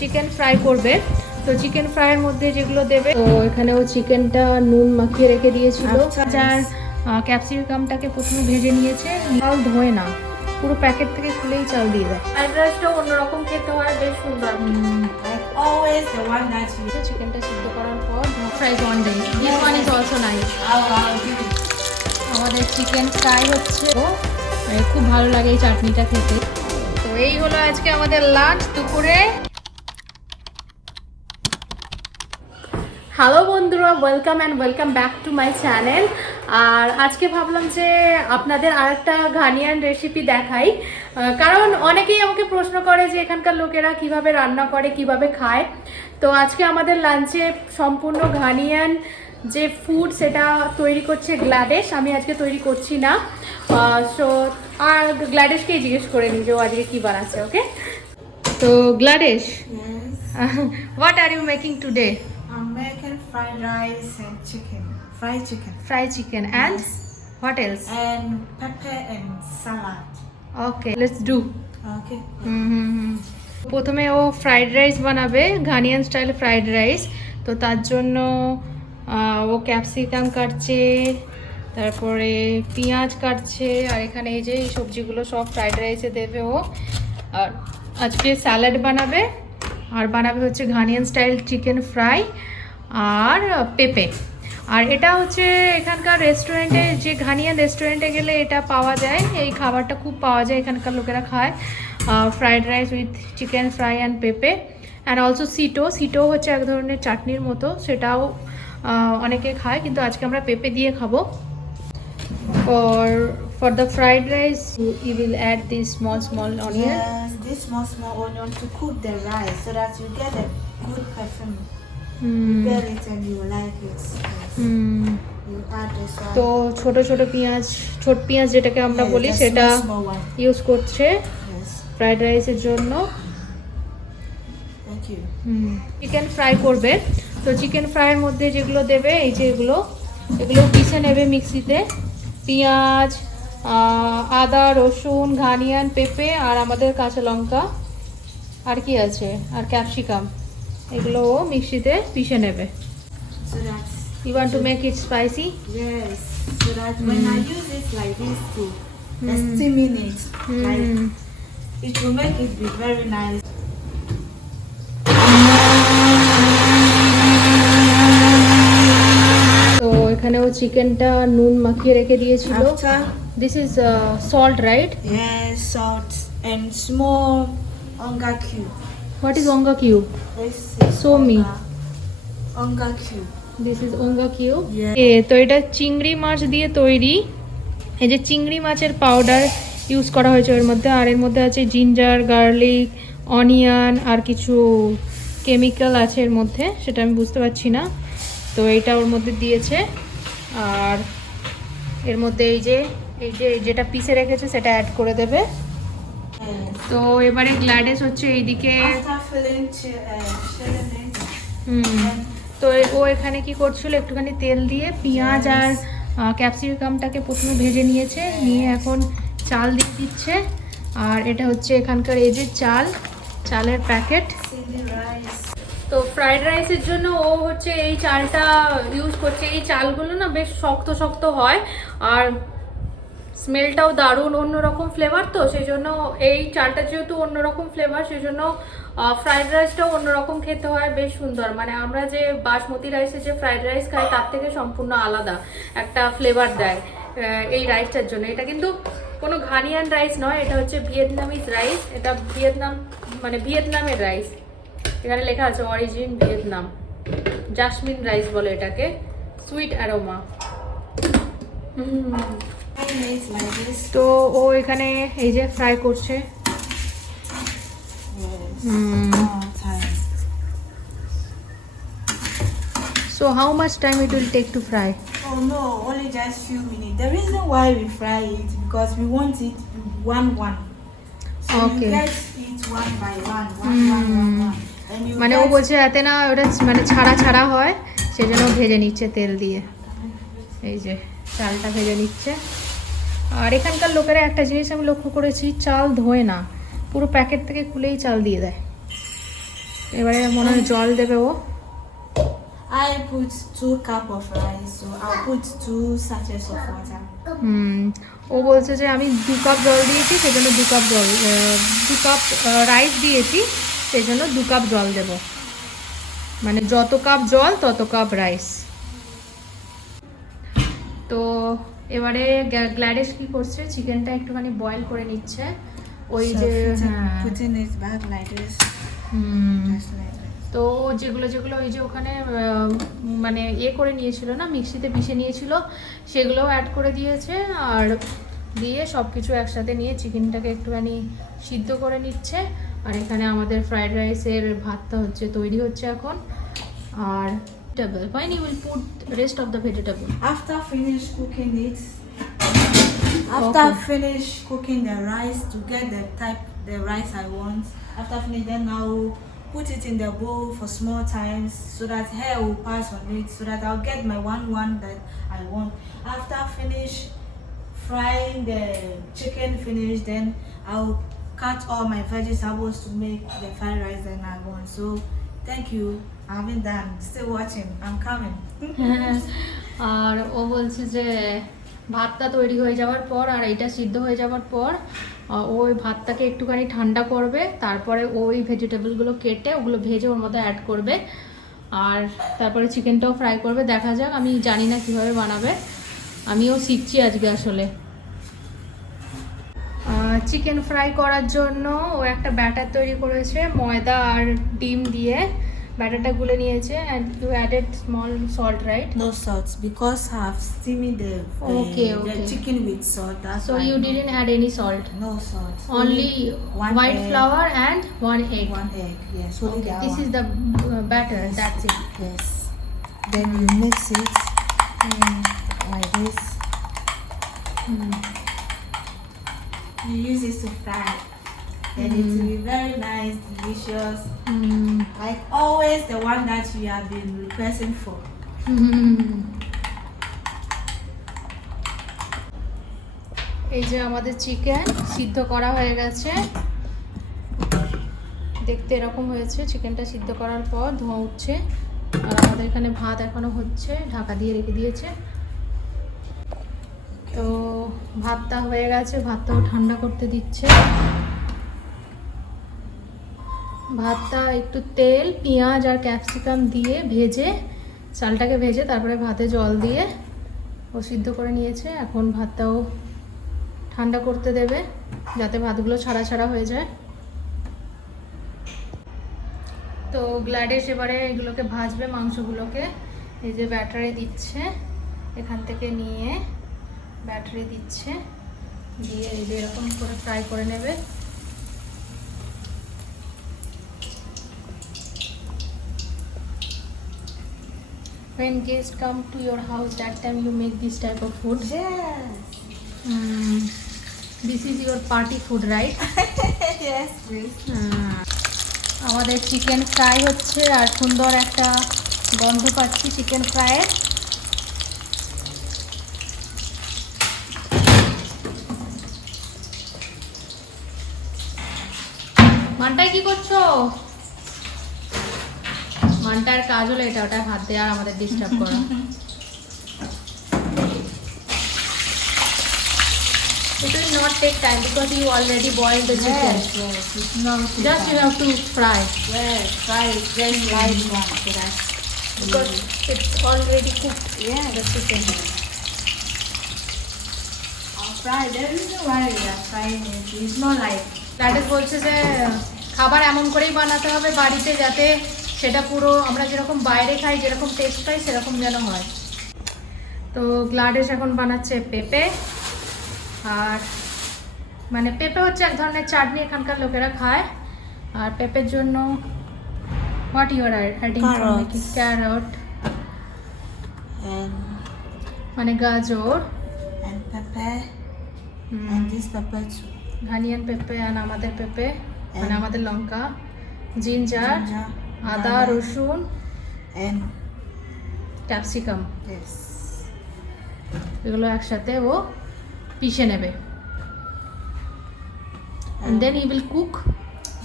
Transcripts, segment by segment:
Chicken fry করবে। তো chicken ফ্রাইয়ের মধ্যে যেগুলো দেবে, তো এখানে ও চিকেনটা নুন মাখিয়ে রেখে দিয়েছিল। যার ক্যাপসিকামটাকে প্রথমে ভেজে নিয়েছে, চাল ধোয় না, পুরো প্যাকেট থেকে খুলেই চাল দিয়ে দেয়। ফ্রাইড রাইসটাও অন্যরকম খেতে হয়, বেশ সুন্দর। চিকেনটা সিদ্ধ করার পর fry one day, this one is also nice. আমাদের চিকেন ফ্রাই হচ্ছে, খুব ভালো লাগে এই চাটনিটা খেতে। তো এই হলো আজকে আমাদের লাঞ্চ দুপুরে। হ্যালো বন্ধুরা, welcome and welcome back to my channel. আর আজকে ভাবলাম যে আপনাদের আরেকটা ঘানিয়ান রেসিপি দেখাই, কারণ অনেকেই আমাকে প্রশ্ন করে যে এখানকার লোকেরা কিভাবে রান্না করে, কিভাবে খায়। তো আজকে আমাদের লাঞ্চে সম্পূর্ণ ঘানিয়ান যে ফুড সেটা তৈরি করছে গ্ল্যাডেশ। আমি আজকে তৈরি করছি না, সো আর গ্ল্যাডেশকেই জিজ্ঞেস করে নিই যে ও আজকে কী বানাচ্ছে। ওকে, তো গ্ল্যাডেশ, what are you making today? I'm making fried rice and chicken, fried chicken. Fried chicken and Yes. what else? And pepper and salad. Okay, let's do. Okay. প্রথমে ও ফ্রাইড রাইস বানাবে, ঘানিয়ান স্টাইল ফ্রাইড রাইস। তো তার জন্য ও capsicum কাটছে, তারপরে পেঁয়াজ কাটছে, আর এখানে এই যে এই সবজিগুলো সব ফ্রাইড রাইসে দেবে ও। আর আজকে স্যালাড বানাবে, আর বানাবে হচ্ছে ঘানিয়ান স্টাইল চিকেন ফ্রাই আর পেঁপে। আর এটা হচ্ছে এখানকার রেস্টুরেন্টে, যে ঘানিয়ান রেস্টুরেন্টে গেলে এটা পাওয়া যায়, এই খাবারটা খুব পাওয়া যায়, এখানকার লোকেরা খায়। Fried rice with chicken fry and পেঁপে অ্যান্ড অলসো সিটো হচ্ছে এক ধরনের চাটনির মতো, সেটাও অনেকে খায়, কিন্তু আজকে আমরা পেঁপে দিয়ে খাবো। For the fried rice, you will add this small onion. Yes, this small onion to cook the rice so that you get a good perfume. You get it and you like it. Yes. You add this one. তো ছোট পেঁয়াজ যেটাকে আমরা বলি সেটা use করছে fried রাইসের জন্য। Thank you. চিকেন ফ্রাই করবে। তো চিকেন ফ্রাইয়ের মধ্যে যেগুলো দেবে, এই যে এগুলো পিষে নেবে মিক্সিতে। পেঁয়াজ, আদা, রসুন, ঘানিয়ান, পেঁপে আর আমাদের কাঁচা লঙ্কা, আর কি আছে, আর ক্যাপসিকাম, এগুলো মিক্সিতে পিষে নেবে। So that You want to make it spicy? yes, so that when I use it like this to steaming it, like it will make it be very nice. তো এখানে ও চিকেনটা নুন মাখিয়ে রেখে দিয়েছিল। After This is salt, right? yes, salt and small onga cube. What is onga cube? This is Show me. onga cube. This is onga cube. Yeah. তো এটা চিংড়ি মাছ দিয়ে তৈরি। এই যে চিংড়ি মাছের পাউডার ইউজ করা হয়েছে এর মধ্যে, আর এর মধ্যে আছে জিঞ্জার, গার্লিক, অনিয়ন আর কিছু কেমিক্যাল আছে এর মধ্যে, সেটা আমি বুঝতে পারছি না। তো এইটা ওর মধ্যে দিয়েছে, আর এর মধ্যে এই যে যেটা পিসে রেখেছে সেটা অ্যাড করে দেবে। Yes. তো এবারে গ্ল্যাডেস হচ্ছে এইদিকে। After filling it, তো ও এখানে কি করছিল, একটুখানি তেল দিয়ে পেঁয়াজ আর ক্যাপসিকামটাকে প্রথমে ভেজে নিয়েছে, নিয়ে এখন চাল দিয়ে দিচ্ছে। আর এটা হচ্ছে এখানকার এই যে চালের প্যাকেট। তো ফ্রাইড রাইসের জন্য ও হচ্ছে এই চালটা ইউজ করছে। এই চালগুলো না বেশ শক্ত হয়, আর স্মেলটাও দারুণ, অন্যরকম ফ্লেভার। তো সেই জন্য এই চালটা যেহেতু অন্যরকম ফ্লেভার, সেই জন্য ফ্রাইড রাইসটাও অন্যরকম খেতে হয়, বেশ সুন্দর। মানে আমরা যে বাসমতি রাইসের যে ফ্রাইড রাইস খাই তার থেকে সম্পূর্ণ আলাদা একটা ফ্লেভার দেয় এই রাইসটার জন্য। এটা কিন্তু কোনো ঘানিয়ান রাইস নয়, এটা হচ্ছে ভিয়েতনামিজ রাইস। এটা ভিয়েতনামের রাইস। এখানে লেখা আছে অরিজিন ভিয়েতনাম, জাসমিন রাইস বলে এটাকে, সুইট অ্যারোমা। তো ও এখানে এই যে ফ্রাই করছে। So how much time it will take to fry? Oh no, only just few minutes. The reason why we fry it because we want it one. So Okay. you guys eat one by one. And you মানে ও বলছে এতে না ওটা মানে ছাড়া হয়, সেজন্য ভেজে নিচ্ছে তেল দিয়ে। এই যে চালটা ভেজে নিচ্ছে। আর এখানকার লোকেরা একটা জিনিস আমি লক্ষ্য করেছি, চাল ধোয় না, পুরো প্যাকেট থেকে খুলেই চাল দিয়ে দেয়। এবারে মনে হয় জল দেবে ও। I put 2 cup of rice, so I'll put 2 sachets of water. ও বলছে যে আমি 2 কাপ জল দিয়েছি, সেজন্য 2 কাপ জল, 2 কাপ রাইস দিয়েছি, সেজন্য 2 কাপ জল দেব। মানে যত কাপ জল তত কাপ রাইস। তো এবারে গ্ল্যাডিস কি করছে, চিকেনটা একটুখানি বয়েল করে নিচ্ছে। ওই So যে putting it back like this. Just like this. তো যেগুলো যেগুলো ওই যে ওখানে মানে করে নিয়েছিল না, মিক্সিতে পিষে নিয়েছিল, সেগুলোও অ্যাড করে দিয়েছে। আর দিয়ে সব কিছু একসাথে নিয়ে চিকেনটাকে একটুখানি সিদ্ধ করে নিচ্ছে। আর এখানে আমাদের ফ্রাইড রাইসের ভাতটা তৈরি হচ্ছে এখন। আর when you will put rest of the vegetable? After finish cooking it, finish cooking the rice to get the rice I want. After finish, then I'll put it in the bowl for small times so that hair will pass on it, so that I'll get my one that I want. After finish frying the chicken finish, then I'll cut all my vegetables to make the fried rice that I want. So thank you. I haven't done. Still watching. I'm coming. আর ও বলছে যে ভাতটা তৈরি হয়ে যাওয়ার পর আর এটা সিদ্ধ হয়ে যাওয়ার পর ওই ভাতটাকে একটুখানি ঠান্ডা করবে, তারপরে ওই ভেজিটেবলগুলো কেটে ওগুলো ভেজে ওর মধ্যে অ্যাড করবে। আর তারপরে চিকেনটাও ফ্রাই করবে। দেখা যাক, আমি জানি না কীভাবে বানাবে, আমিও শিখছি আজকে আসলে। চিকেন ফ্রাই করার জন্য ও একটা ব্যাটার তৈরি করেছে ময়দা আর ডিম দিয়ে। ব্যাটারটা গুলে নিয়েছে। and you added small salt, right? No salt because I've steamed the chicken with salt. That's So why you didn't add any salt? No salt. Only white egg. flour and 1 egg. 1 egg, yes. Only that This one. is the batter, Yes. that's it. Yes. Then you mix it like this. You use it to fry. And it will be very nice, delicious. Like always, the one that you have been requesting for. এই যে আমাদের chicken সিদ্ধ করা হয়ে গেছে, দেখতে এরকম হয়েছে। চিকেনটা সিদ্ধ করার পর ধোঁয়া উঠছে। আর আমাদের এখানে ভাত এখনো হচ্ছে, ঢাকা দিয়ে রেখে দিয়েছে। তো ভাতটা হয়ে গেছে, ভাতটাও ঠান্ডা করতে দিচ্ছে। ভাতটা একটু তেল, পেঁয়াজ আর ক্যাপসিকাম দিয়ে ভেজে, চালটাকে ভেজে তারপরে ভাতে জল দিয়ে ও সিদ্ধ করে নিয়েছে। এখন ভাতটাও ঠান্ডা করতে দেবে যাতে ভাতগুলো ছাড়া ছাড়া হয়ে যায়। তো গ্ল্যাডিস এবারে এগুলোকে ভাজবে, মাংসগুলোকে। এই যে ব্যাটারে দিচ্ছে, এখান থেকে নিয়ে ব্যাটারে দিচ্ছে, দিয়ে এই যে এরকম করে ফ্রাই করে নেবে। When guests come to your house, that time you make this type of food? Yes. This is your party food, right? Yes, please. আমাদের চিকেন ফ্রাই হচ্ছে আর সুন্দর একটা গন্ধ পাচ্ছি চিকেন ফ্রাইয়ের। মানটায় কি করছো? মানটার কাজ হলো এটা, ওটা হাত দেওয়া আর আমাদের ডিস্টার্ব করা। It will not take time because you already boiled the chicken. Yes. It's not Just you have to fry. Yes, fry it just light one so that Because it's already cooked. yeah, The chicken. I'll fry. The reason why we are frying it is not like That বলছে যে খাবার এমন করেই বানাতে হবে বাড়িতে যাতে সেটা পুরো আমরা যেরকম বাইরে খাই যেরকম টেস্ট পাই সেরকম যেন হয়। তো গ্লাডিস এখন বানাচ্ছে পেঁপে। আর মানে পেঁপে হচ্ছে এক ধরনের চাটনি, এখানকার লোকেরা খায়। আর পেঁপের জন্য what you are adding? Carrot and মানে গাজর, pepper and this pepper too. ঘানিয়ান পেঁপে আর আমাদের পেঁপে মানে আমাদের লঙ্কা, জিঞ্জার, আদা, রসুন and ক্যাপসিকাম, yes. এগুলো একসাথে ও পিষে নেবে। And then he will cook.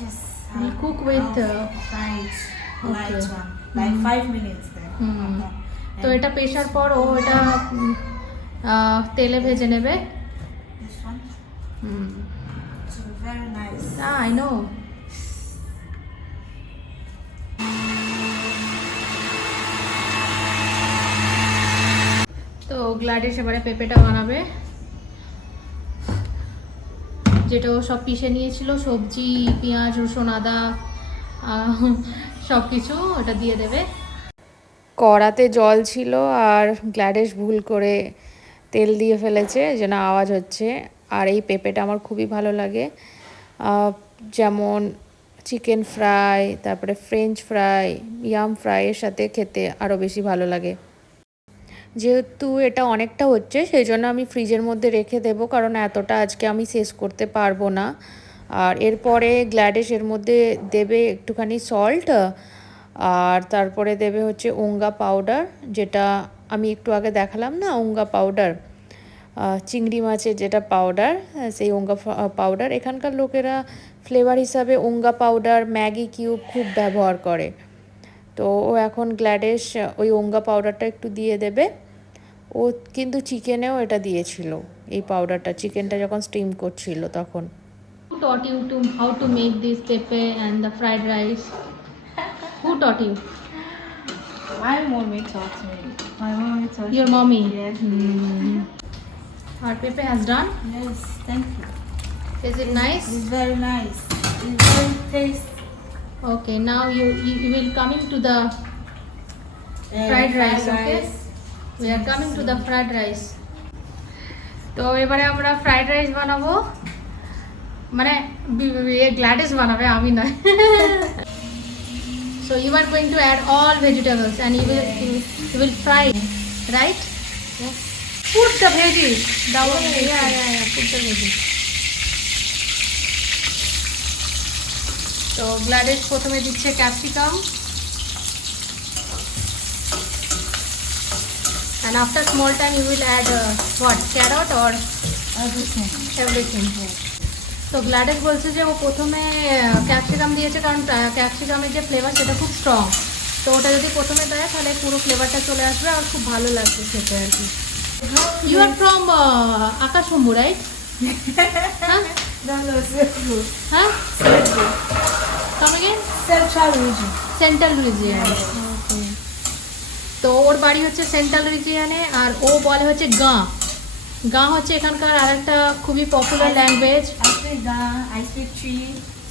Yes, We'll cook with fried light okay. one, like 5 minutes then. তো এটা পেশার পর ও এটা তেলে ভেজে নেবে। This one. So very nice. I know. তো গ্ল্যাডিস এবারে পেঁপেটা বানাবে, যেটা ও সব পিষে নিয়েছিল, সবজি, পেঁয়াজ, রসুন, আদা, সব কিছু ওটা দিয়ে দেবে। কড়াতে জল ছিল আর গ্ল্যাডিস ভুল করে তেল দিয়ে ফেলেছে, যেন আওয়াজ হচ্ছে। আর এই পেঁপেটা আমার খুবই ভালো লাগে, যেমন চিকেন ফ্রাই, তারপরে ফ্রেঞ্চ ফ্রাই, ইয়াম ফ্রাইয়ের সাথে খেতে আরও বেশি ভালো লাগে। যেহেতু এটা অনেকটা হচ্ছে, সেই জন্য আমি ফ্রিজের মধ্যে রেখে দেব, কারণ এতটা আজকে আমি শেষ করতে পারবো না। আর এরপরে গ্ল্যাডিস এর মধ্যে দেবে একটুখানি সল্ট, আর তারপরে দেবে হচ্ছে ওঙ্গা পাউডার, যেটা আমি একটু আগে দেখালাম না, ওঙ্গা পাউডার, চিংড়ি মাছের যেটা পাউডার, সেই ওঙ্গা পাউডার। এখানকার লোকেরা ফ্লেভার হিসাবে ওঙ্গা পাউডার, ম্যাগি কিউব খুব ব্যবহার করে। তো ও এখন গ্ল্যাডিস ওই ওঙ্গা পাউডারটা একটু দিয়ে দেবে। ও কিন্তু চিকেনেও এটা দিয়েছিল, এই পাউডারটা, চিকেনটা যখন স্টিম করছিল তখন। Who taught you to how to make this pepe and the fried rice? Who taught you? My mommy taught me. My mommy taught Your me. mommy? Yes. Our pepe has done. Yes, thank you. Is it nice? It's very nice. It's very tasty. Okay, now you will coming to the fried rice, okay? We are coming to the fried rice. তো এবারে আমরা fried rice বানাবো, মানে Gladys বানাবে, আমি নয়। So you are going to add all vegetables and you will fry it, right? Yes. Put the veggies. Yeah. Put the veggies. তো Gladys প্রথমে দিচ্ছে capsicum, and after small time you will add what, carrot or everything. তো Gladys বলছে যে ও প্রথমে capsicum দিয়েছে, কারণ ক্যাপসিকামের যে ফ্লেভার সেটা খুব স্ট্রং, তো ওটা যদি প্রথমে দেয় তাহলে পুরো ফ্লেভারটা চলে আসবে আর খুব ভালো লাগবে খেতে আর কি। ইউ আর ফ্রম আকাশম্বু, রাইট? হ্যাঁ, কাম अगेन। Central region. তো ওর বাড়ি হচ্ছে সেন্ট্রাল রিজিয়নে, আর ও বলে হচ্ছে গাঁ। গাঁ হচ্ছে এখানকার আরেকটা খুবই popular language. I speak Chi.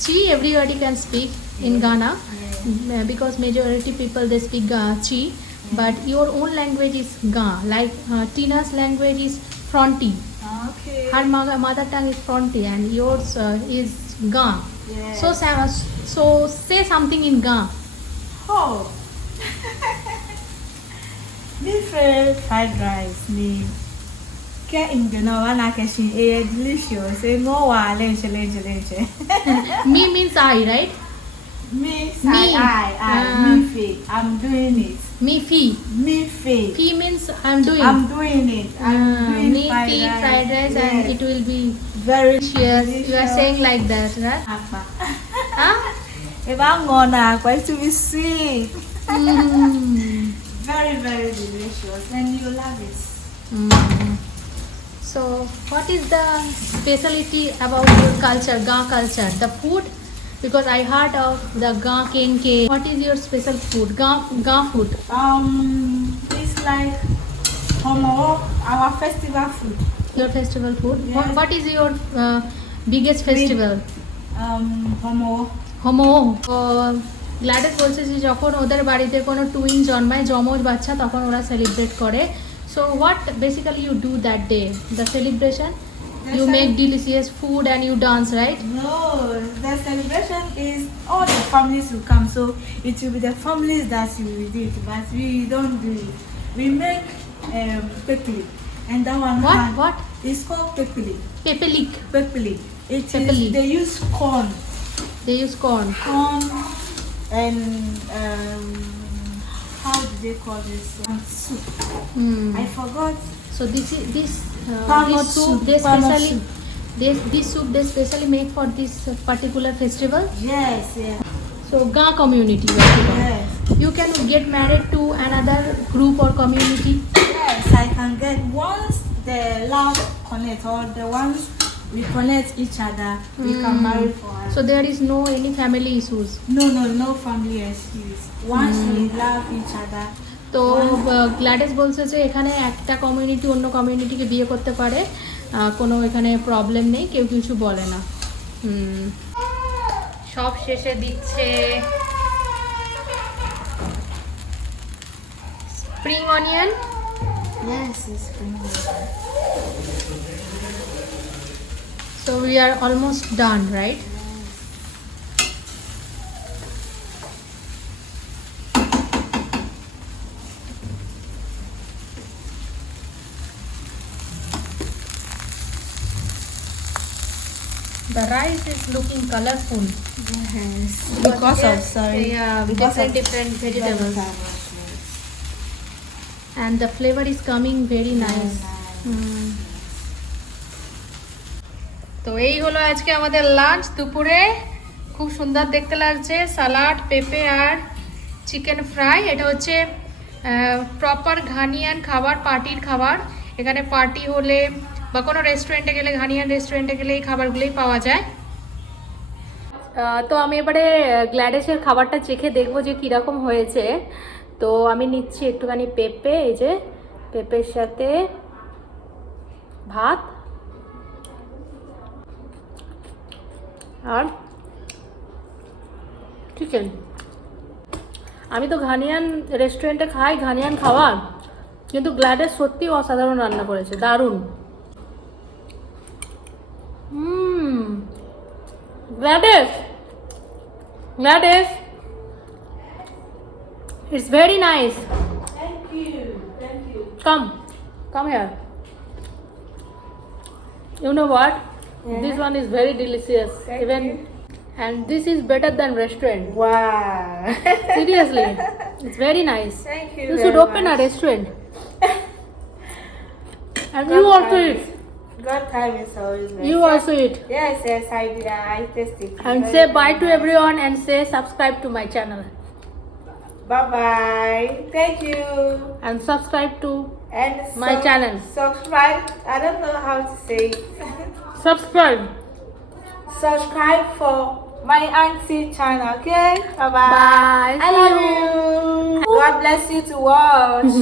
Chi, everybody can speak in Ghana, because majority people they speak Chi, but your own language is Ga. Like Tina's language is Fronti. Okay. Her mother tongue is Fronti, and yours is Ga. Yes. So say something in Ga. Oh. Mi fried rice ni. Ke ingena wana keshin delicious. No wa lenche. Me means I, right? Me. Me. Me fe. I'm doing it. Me fi. Me fe. Fi means I'm doing. I'm doing it. I'm doing Me fi fried rice, yes. and it will be very delicious. delicious. You are saying like that, right? Apa. Huh? If I'm gonna, going to be sweet. Very, very delicious, and you love it. So, what is the specialty about your culture, Ga culture? The food? Because I heard of the Ga kenke. What is your special food? Ga food. It's like homo, our festival food. Your festival food. Yes. What is your biggest festival? Homo. Gladys বলছে যে যখন ওদের বাড়িতে কোনো twin জন্মায়, যমজ বাচ্চা, তখন ওরা সেলিব্রেট করে। So what basically you do that day, the celebration? You make delicious food and you dance, right? No, the celebration is all the families will come, so it will be the families that will do it, but we don't do it. We make pepeli, and that one What? It's called pepeli. Pepelik. Pepeli. It Pepeli. is, they use corn. They use corn. And how do they call this soup? I forgot. So this Palmot soup, soup. they Palmot specially soup. This soup they specially make for this particular festival. Yes, yes, So Ga community festival. yes. You can get married to another group or community. Yes, I can get once the love connect or the ones we connect each other, we can marry for us. So there is no any family issues. No family excuse. Once we love each other. তো Gladys বলছে যে এখানে একটা community অন্য কমিউনিটিকে বিয়ে করতে পারে, কোনো এখানে প্রবলেম নেই, কেউ কিছু বলে না। সব শেষে দিচ্ছে spring onion. Yes, it's spring onion. So we are almost done, right? The rice is looking colorful. Yes. Because of different vegetables, and the flavor is coming very nice. তো এই হলো আজকে আমাদের লাঞ্চ দুপুরে। খুব সুন্দর দেখতে লাগছে, সালাড, পেঁপে আর চিকেন ফ্রাই। এটা হচ্ছে প্রপার ঘানিয়ান খাবার, পার্টির খাবার। এখানে পার্টি হলে বা কোনো রেস্টুরেন্টে গেলে, ঘানিয়ান রেস্টুরেন্টে গেলে এই খাবারগুলোই পাওয়া যায়। তো আমি এবারে গ্ল্যাডিসের খাবারটা চেখে দেখবো যে কীরকম হয়েছে। তো আমি নিচ্ছি একটুখানি পেঁপে, এই যে পেঁপের সাথে ভাত আর চিকেন। আমি তো ঘানিয়ান রেস্টুরেন্টে খাই ঘানিয়ান খাবার, কিন্তু গ্ল্যাডিস সত্যি অসাধারণ রান্না করেছে, দারুণ। Gladys, it's very nice. Thank you. Come here. You know what? Yeah. This one is very delicious. And this is better than restaurant. Wow. Seriously, it's very nice. Thank you. You should open a restaurant. And you also eat. God time is always best. You also eat. Yes, I did. I tasted. And say bye to everyone and say subscribe to my channel. Bye bye. Thank you. And subscribe to And my channel. Subscribe. I don't know how to say it. Subscribe. Subscribe for my auntie channel. Okay. Bye bye. Bye. I love you. God bless you to watch.